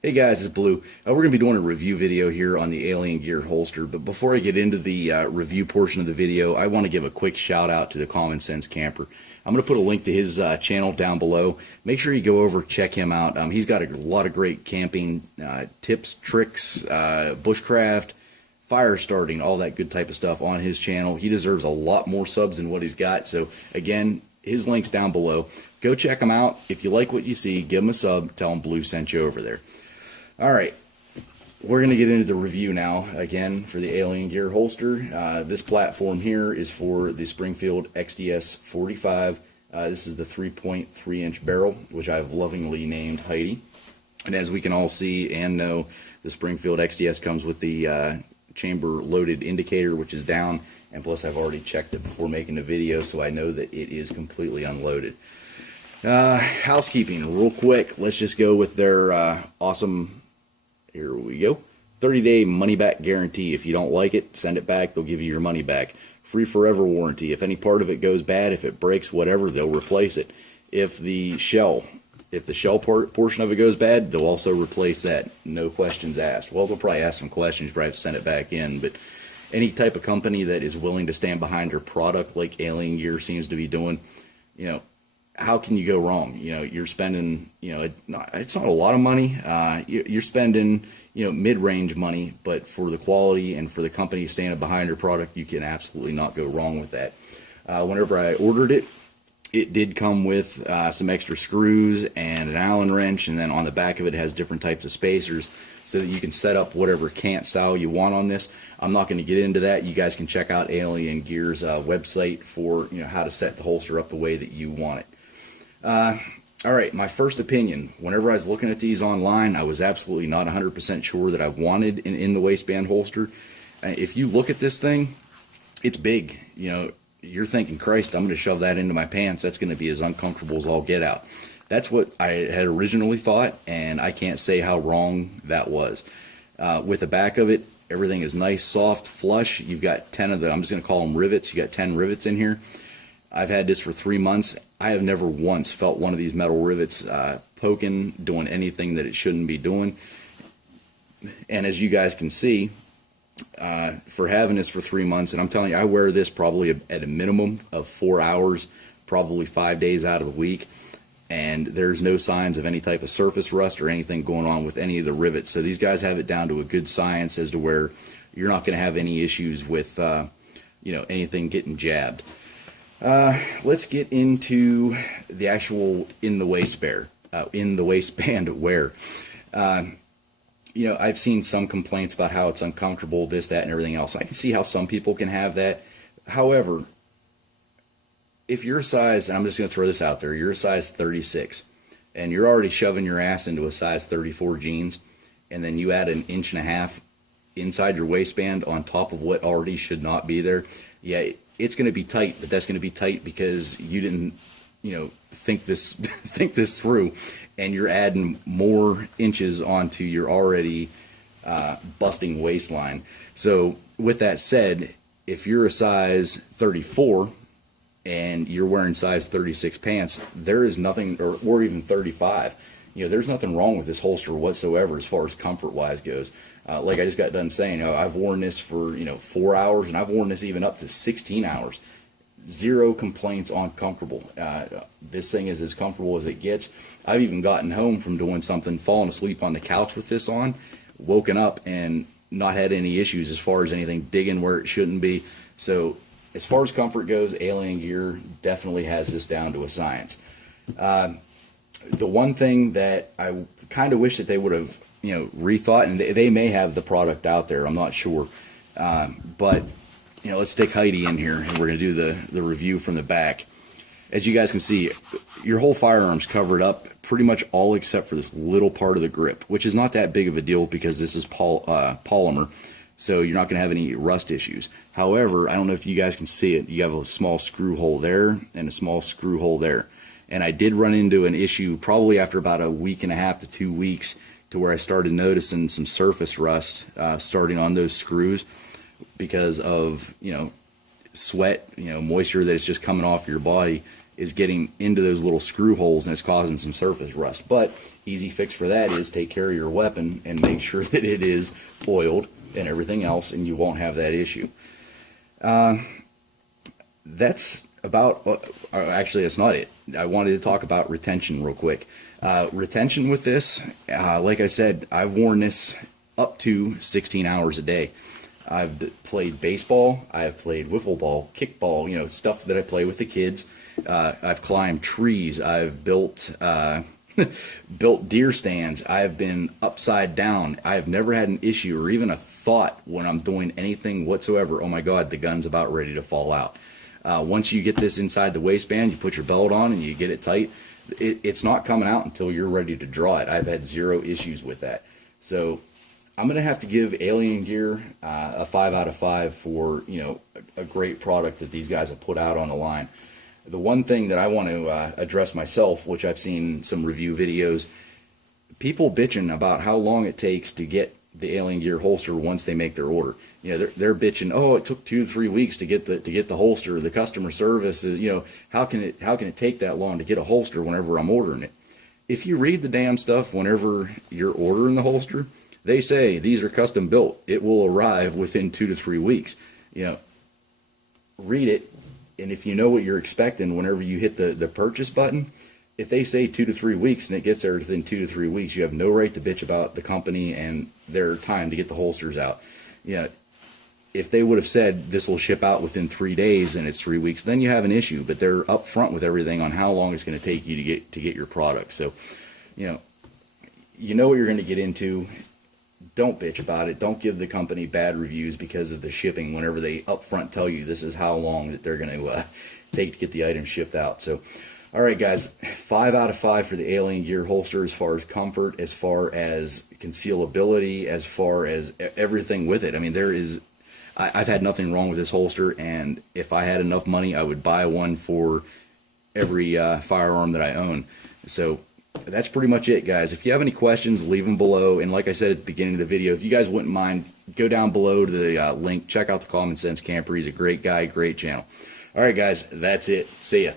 Hey guys, it's Blue. We're going to be doing a review video here on the Alien Gear holster, but before I get into the review portion of the video, I want to give a quick shout out to the Common Sense Camper. I'm going to put a link to his channel down below. Make sure you go over, check him out. He's got a lot of great camping tips, tricks, bushcraft, fire starting, all that good type of stuff on his channel. He deserves a lot more subs than what he's got, so again, his link's down below. Go check him out. If you like what you see, give him a sub, tell him Blue sent you over there. Alright, we're going to get into the review now, again, for the Alien Gear holster. This platform here is for the Springfield XDs 45. This is the 3.3 inch barrel, which I've lovingly named Heidi. And as we can all see and know, the Springfield XDs comes with the chamber loaded indicator, which is down, and plus I've already checked it before making the video, so I know that it is completely unloaded. Housekeeping, real quick, let's just go with their awesome... Here we go. 30-day money-back guarantee. If you don't like it, send it back. They'll give you your money back. Free forever warranty. If any part of it goes bad, if it breaks, whatever, they'll replace it. If the shell portion of it goes bad, they'll also replace that. No questions asked. Well, they'll probably ask some questions, probably have to send it back in. But any type of company that is willing to stand behind their product, like Alien Gear seems to be doing, how can you go wrong? You're spending, it's not a lot of money. You're spending, mid-range money, but for the quality and for the company standing behind your product, you can absolutely not go wrong with that. Whenever I ordered it, it did come with some extra screws and an Allen wrench, and then on the back of it has different types of spacers so that you can set up whatever cant style you want on this. I'm not going to get into that. You guys can check out Alien Gear's website for how to set the holster up the way that you want it. Alright, my first opinion, whenever I was looking at these online, I was absolutely not 100% sure that I wanted an in the waistband holster. If you look at this thing, it's big. You're thinking, Christ, I'm going to shove that into my pants. That's going to be as uncomfortable as all get out. That's what I had originally thought, and I can't say how wrong that was. With the back of it, everything is nice, soft, flush. You've got 10 of the, I'm just going to call them rivets. You got 10 rivets in here. I've had this for 3 months. I have never once felt one of these metal rivets poking, doing anything that it shouldn't be doing. And as you guys can see, for having this for 3 months, and I'm telling you, I wear this probably at a minimum of 4 hours, probably 5 days out of the week, and there's no signs of any type of surface rust or anything going on with any of the rivets. So these guys have it down to a good science as to where you're not going to have any issues with anything getting jabbed. Let's get into the actual in the waistband wear. I've seen some complaints about how it's uncomfortable, this, that, and everything else. I can see how some people can have that. However, if you're a size, and I'm just going to throw this out there, you're a size 36, and you're already shoving your ass into a size 34 jeans, and then you add an 1.5 inches inside your waistband on top of what already should not be there, yeah, it's going to be tight, but that's going to be tight because you didn't, think this through, and you're adding more inches onto your already busting waistline. So with that said, if you're a size 34 and you're wearing size 36 pants, there is nothing, or even 35. There's nothing wrong with this holster whatsoever as far as comfort-wise goes. Like I just got done saying, I've worn this for 4 hours, and I've worn this even up to 16 hours. Zero complaints on comfortable. This thing is as comfortable as it gets. I've even gotten home from doing something, falling asleep on the couch with this on, woken up and not had any issues as far as anything digging where it shouldn't be. So as far as comfort goes, Alien Gear definitely has this down to a science. The one thing that I kind of wish that they would have, rethought, and they may have the product out there, I'm not sure, but let's take Heidi in here, and we're going to do the review from the back. As you guys can see, your whole firearm's covered up, pretty much all except for this little part of the grip, which is not that big of a deal because this is polymer, so you're not going to have any rust issues. However, I don't know if you guys can see it, you have a small screw hole there and a small screw hole there. And I did run into an issue probably after about 1.5 weeks to 2 weeks, to where I started noticing some surface rust starting on those screws because of sweat, moisture that is just coming off your body is getting into those little screw holes and it's causing some surface rust. But easy fix for that is take care of your weapon and make sure that it is oiled and everything else, and you won't have that issue. That's about, actually that's not it. I wanted to talk about retention real quick. Retention with this, like I said, I've worn this up to 16 hours a day. I've played baseball, I've played wiffle ball, kickball, you know, stuff that I play with the kids. I've climbed trees, I've built built deer stands, I've been upside down. I've never had an issue or even a thought when I'm doing anything whatsoever, oh my god, the gun's about ready to fall out. Once you get this inside the waistband, you put your belt on and you get it tight, it's not coming out until you're ready to draw it. I've had zero issues with that. So I'm going to have to give Alien Gear a 5 out of 5 for, you know, a great product that these guys have put out on the line. The one thing that I want to address myself, which I've seen some review videos, people bitching about how long it takes to get the Alien Gear holster once they make their order. You know, they're bitching, oh, it took 2-3 weeks to get the holster. The customer service is, you know, how can it take that long to get a holster whenever I'm ordering it? If you read the damn stuff whenever you're ordering the holster, they say these are custom built. It will arrive within 2 to 3 weeks. You know, read it, and if you know what you're expecting whenever you hit the purchase button, if they say 2 to 3 weeks and it gets there within 2 to 3 weeks, you have no right to bitch about the company and their time to get the holsters out. You know, if they would have said this will ship out within 3 days and it's 3 weeks, then you have an issue. But they're upfront with everything on how long it's going to take you to get your product. So, you know what you're going to get into. Don't bitch about it. Don't give the company bad reviews because of the shipping whenever they upfront tell you this is how long that they're going to take to get the item shipped out. So, all right, guys, 5 out of 5 for the Alien Gear holster as far as comfort, as far as concealability, as far as everything with it. I mean, I've had nothing wrong with this holster, and if I had enough money, I would buy one for every firearm that I own. So that's pretty much it, guys. If you have any questions, leave them below. And like I said at the beginning of the video, if you guys wouldn't mind, go down below to the link. Check out the Common Sense Camper. He's a great guy, great channel. All right, guys, that's it. See ya.